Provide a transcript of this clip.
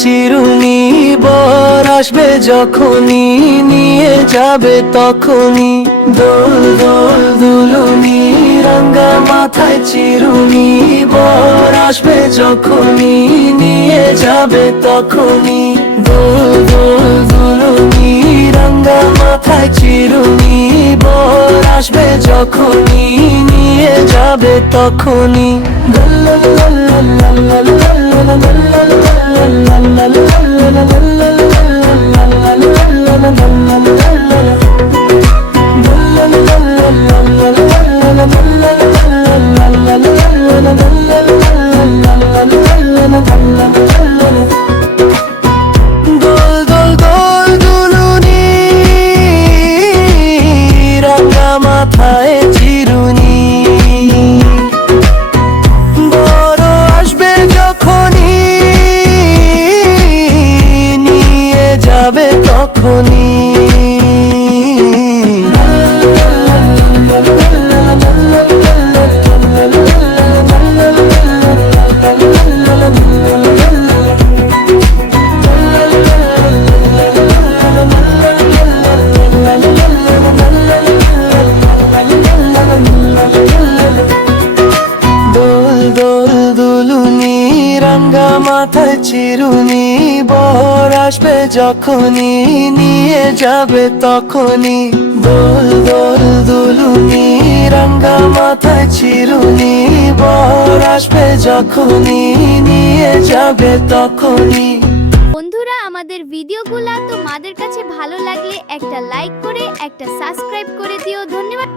চিরুনি, বর আসবে যখনই, নিয়ে যাবে তখনই। দোল দোল দুলুনি, রাঙা মাথায় চিরুনি, বর আসবে যখনই, নিয়ে যাবে তখনই। দোল দোল দুলুনি, রাঙা মাথায় চিরুনি, বর আসবে যখনই, নিয়ে যাবে তখনই। দোল দোল দোল দুলুনি, রাঙা মাথায় চিরুনি, বর আসবে যখনই, নিয়ে যাবে তখনই। দোল দোল দুলুনি, রাঙা মাথায় চিরুনি, বর আসবে যখনই, নিয়ে যাবে তখনই। দোল দোল দুলুনি, রাঙা মাথায় চিরুনি, বর আসবে যখনই, নিয়ে যাবে তখনই। বন্ধুরা, আমাদের ভিডিওগুলো তোমাদের কাছে ভালো লাগলে একটা লাইক করে একটা সাবস্ক্রাইব করে দিও। ধন্যবাদ।